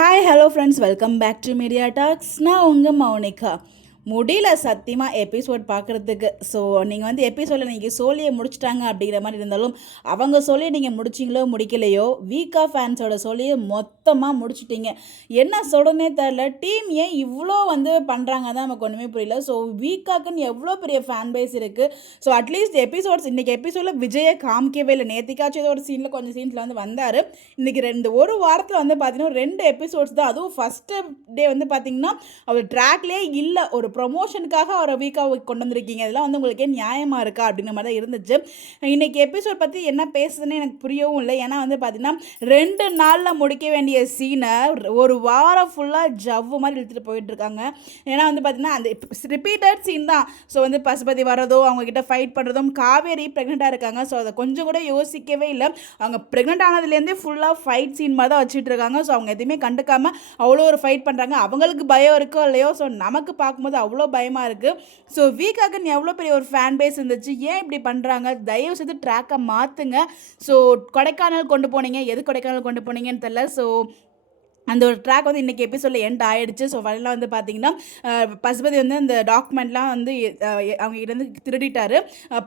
Hi hello friends, welcome back to media talks. நான் உங்கள் மௌனிகா. முடியல சத்தியமாக எபிசோட் பார்க்குறதுக்கு. ஸோ நீங்கள் வந்து எபிசோடில் நீங்கள் சோழியை முடிச்சிட்டாங்க அப்படிங்கிற மாதிரி இருந்தாலும், அவங்க சொல்லி நீங்கள் முடிச்சிங்களோ முடிக்கலையோ, வீக்கா ஃபேன்ஸோட சோழியை மொத்தமாக முடிச்சிட்டிங்க. என்ன சொல்கிறனே தெரில. டீம் ஏன் இவ்வளோ வந்து பண்ணுறாங்க தான் நமக்கு ஒன்றுமே புரியல. ஸோ வீக்காக்குன்னு எவ்வளோ பெரிய ஃபேன் பேஸ் இருக்குது. ஸோ அட்லீஸ்ட் எபிசோட்ஸ் இன்றைக்கி எபிசோடில் விஜயை காமிக்கவே இல்லை. நேத்திக்காச்சும் ஏதோ ஒரு சீனில் கொஞ்சம் சீன்ஸில் வந்து வந்தார். இன்றைக்கி ஒரு வாரத்தில் வந்து பார்த்தீங்கன்னா 2 எபிசோட்ஸ் தான். அதுவும் ஃபஸ்ட்டு டே வந்து பார்த்திங்கன்னா அவர் ட்ராக்லேயே இல்லை. ஒரு ப்ரொமோஷனுக்காக அவரை வீக்காக கொண்டு வந்திருக்கீங்க. இதெல்லாம் வந்து உங்களுக்கே நியாயமாக இருக்கா அப்படிங்கிற மாதிரி தான் இருந்துச்சு. இன்றைக்கி எபிசோட் பற்றி என்ன பேசுதுன்னு எனக்கு புரியவும் இல்லை. ஏன்னா வந்து பார்த்திங்கன்னா 2 நாளில் முடிக்க வேண்டிய சீனை ஒரு வாரம் ஃபுல்லாக ஜவ்வு மாதிரி இழுத்துட்டு போயிட்டுருக்காங்க. ஏன்னா வந்து பார்த்திங்கன்னா அந்த ரிப்பீட்டட் சீன் தான். ஸோ வந்து பசுபதி வரதோ, அவங்கக்கிட்ட ஃபைட் பண்ணுறதும், காவேரி ப்ரெக்னெண்ட்டாக இருக்காங்க. ஸோ அதை கொஞ்சம் கூட யோசிக்கவே இல்லை. அவங்க ப்ரெக்னென்ட் ஆனதுலேருந்தே ஃபுல்லாக ஃபைட் சீன் மாதிரி தான் வச்சுட்டு இருக்காங்க. ஸோ அவங்க எதுவுமே கண்டுக்காமல் அவ்வளோ ஒரு ஃபைட் பண்ணுறாங்க. அவங்களுக்கு பயம் இருக்கோ இல்லையோ, ஸோ நமக்கு பார்க்கும்போது அவ்வளோ பயமாக இருக்குது. ஸோ வீக்காக்குன்னு எவ்வளோ பெரிய ஒரு ஃபேன் பேஸ் இருந்துச்சு. ஏன் இப்படி பண்ணுறாங்க? தயவு செய்து ட்ராக்கை மாற்றுங்க. ஸோ கொடைக்கானல் கொண்டு போனீங்க, எது கொடைக்கானல் கொண்டு போனீங்கன்னு தெரில. ஸோ அந்த ஒரு ட்ராக் வந்து இன்றைக்கி எபிசோடில் எண்ட் ஆகிடுச்சு. ஸோ ஃபைனலாக வந்து பார்த்திங்கன்னா பசுபதி வந்து அந்த டாக்குமெண்ட்லாம் வந்து அவங்க கிட்டேருந்து திருடிட்டார்.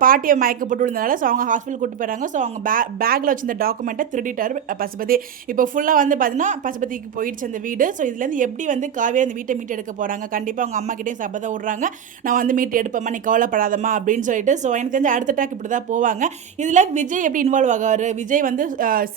பாட்டியை மயக்க போட்டு விழுந்தனால ஸோ அவங்க ஹாஸ்பிட்டல் கூப்பிட்டு போயிறாங்க. ஸோ அவங்க பேக்கில் வச்சு இந்த டாக்குமெண்ட்டை திருடிட்டார் பசுபதி. இப்போ ஃபுல்லாக வந்து பார்த்திங்கன்னா பசுபதிக்கு போயிடுச்சு அந்த வீடு. ஸோ இதுலேருந்து எப்படி வந்து காவேரி அந்த வீட்டை மீட்டு எடுக்க போகிறாங்க? கண்டிப்பாக அவங்க அம்மா கிட்டேயும் சபதம் விட்றாங்க, நான் வந்து மீட்டு எடுப்பேம்மா, நீ கவலைப்படாதம்மா அப்படின்னு சொல்லிட்டு. ஸோ எனக்கு தெரிஞ்ச அடுத்த ட்ராக் இப்படி தான் போவாங்க. இதில் விஜய் எப்படி இன்வால்வ் ஆகாரு? விஜய் வந்து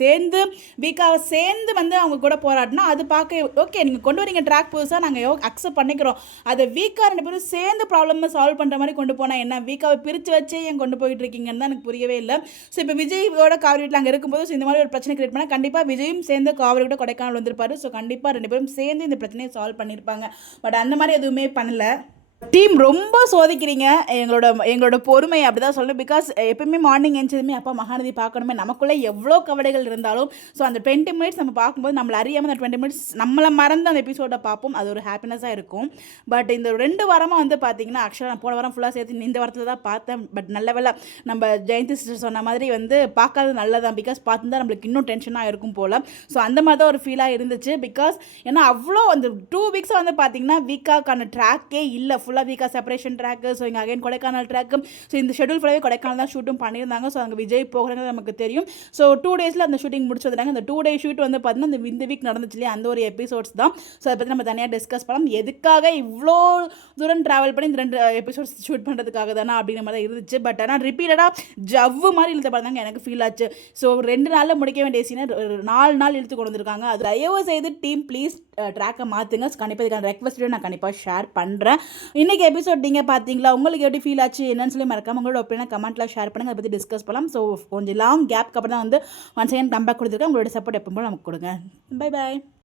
சேர்ந்து வீக்காக சேர்ந்து வந்து அவங்க கூட போராடினா அது பார்க்க ஓகே, நீங்கள் கொண்டு வரீங்க ட்ராக் புதுசாக, நாங்கள் அக்செப்ட் பண்ணிக்கிறோம். அதை வீக்காக 2 பேரும் சேர்ந்து ப்ராப்ளமை சால்வ் பண்ணுற மாதிரி கொண்டு போனால் என்ன? வீக்காவை பிரித்து வச்சே ஏன் கொண்டு போயிட்டு இருக்கீங்கன்னு தான் எனக்கு புரியவே இல்லை. ஸோ இப்போ விஜயோட காவிரி வீட்டில் அங்கே இருக்கும்போது இந்த மாதிரி ஒரு பிரச்சனை கிரியேட் பண்ணால் கண்டிப்பாக விஜயும் சேர்ந்து காவிரி கூட கொடைக்கானல் வந்திருப்பாரு. ஸோ கண்டிப்பாக 2 பேரும் சேர்ந்து இந்த பிரச்சனையை சால்வ் பண்ணியிருப்பாங்க. பட் அந்த மாதிரி எதுவுமே பண்ணல. டீம் ரொம்ப சோதிக்கிறீங்க எங்களோட பொறுமை, அப்படி தான் சொல்லணும். பிகாஸ் எப்பவுமே மார்னிங் எழுந்ததுமே அப்பா மகாநதி பார்க்கணுமே, நமக்குள்ளே எவ்வளோ கவலைகள் இருந்தாலும் ஸோ அந்த 20 மினிட்ஸ் நம்ம பார்க்கும்போது நம்மளை அறியாமல் அந்த 20 மினிட்ஸ் நம்மளை மறந்து அந்த எபிசோடை பார்ப்போம். அது ஒரு ஹாப்பினஸாக இருக்கும். பட் இந்த 2 வாரமாக வந்து பார்த்திங்கன்னா ஆக்சுவலாக நான் போன வாரம் ஃபுல்லாக சேர்த்து இந்த வாரத்தில் தான் பார்த்தேன். பட் நல்ல வேலை நம்ம ஜெயந்தி சிஸ்டர் சொன்ன மாதிரி வந்து பார்க்காது நல்லதான். பிகாஸ் பார்த்துருந்தா நம்மளுக்கு இன்னும் டென்ஷனாக இருக்கும் போல். ஸோ அந்த மாதிரி தான் ஒரு ஃபீலாக இருந்துச்சு. பிகாஸ் ஏன்னா அவ்வளோ அந்த 2 வீக்ஸாக வந்து பார்த்திங்கன்னா வீக்காக்கான ட்ராக்கே இல்லை. ஃபுல்லாக வீக்காக செப்பரேஷன் ட்ராக்கு, ஸோ இங்கே அகைன் கொடைக்கானல் ட்ராக்கு. ஸோ இந்த ஷெடியூல் ஃபுல்லாகவே கொடைக்கானல் தான் ஷூட்டும் பண்ணியிருந்தாங்க. ஸோ அங்கே விஜய் போகிறாங்க நமக்கு தெரியும். ஸோ 2 டேஸில் அந்த ஷூட்டிங் முடிச்சு வந்துட்டாங்க. அந்த 2 டே ஷூட் வந்து பார்த்தீங்கன்னா இந்த வீக் நடந்துச்சு இல்லையா, அந்த ஒரு எபிசோட்ஸ் தான். ஸோ அதை பற்றி நம்ம தனியாக டிஸ்கஸ் பண்ணலாம். எதுக்காக இவ்வளோ தூரம் ட்ராவல் பண்ணி இந்த 2 எபிசோட்ஸ் ஷூட் பண்ணுறதுக்காக தானே அப்படிங்கிற மாதிரி இருந்துச்சு. பட் ஆனால் ரிப்பீட்டடாக ஜவ்வு மாதிரி இழுத்த பார்த்தாங்க எனக்கு ஃபீல் ஆச்சு. ஸோ 2 நாளில் முடிக்க வேண்டிய சீனை 4 நாள் இழுத்து கொண்டு வந்திருக்காங்க. அது தயவு செய்து டீம் ப்ளீஸ் ட்ராக்கை மாற்றுங்க. கண்டிப்பாக இதுக்கான ரெக்வஸ்ட்டு நான் கண்டிப்பாக ஷேர் பண்ணுறேன். இன்றைக்கி எபிசோட் நீங்கள் பார்த்தீங்களா? உங்களுக்கு எப்படி ஃபீல் ஆச்சு என்னன்னு சொல்லி மறக்காம உங்களோட ஒப்பீனியனை கமெண்ட்டில் ஷேர் பண்ணுங்கள். அதை பற்றி டிஸ்கஸ் பண்ணலாம். ஸோ கொஞ்சம் லாங் கேப்க்கு அப்புறம் தான் வந்து ஒன்ஸ் அகேன் கம்பேக் கொடுத்துருக்கேன். உங்களோட சப்போர்ட் எப்போ போல நமக்கு கொடுங்க. Bye bye.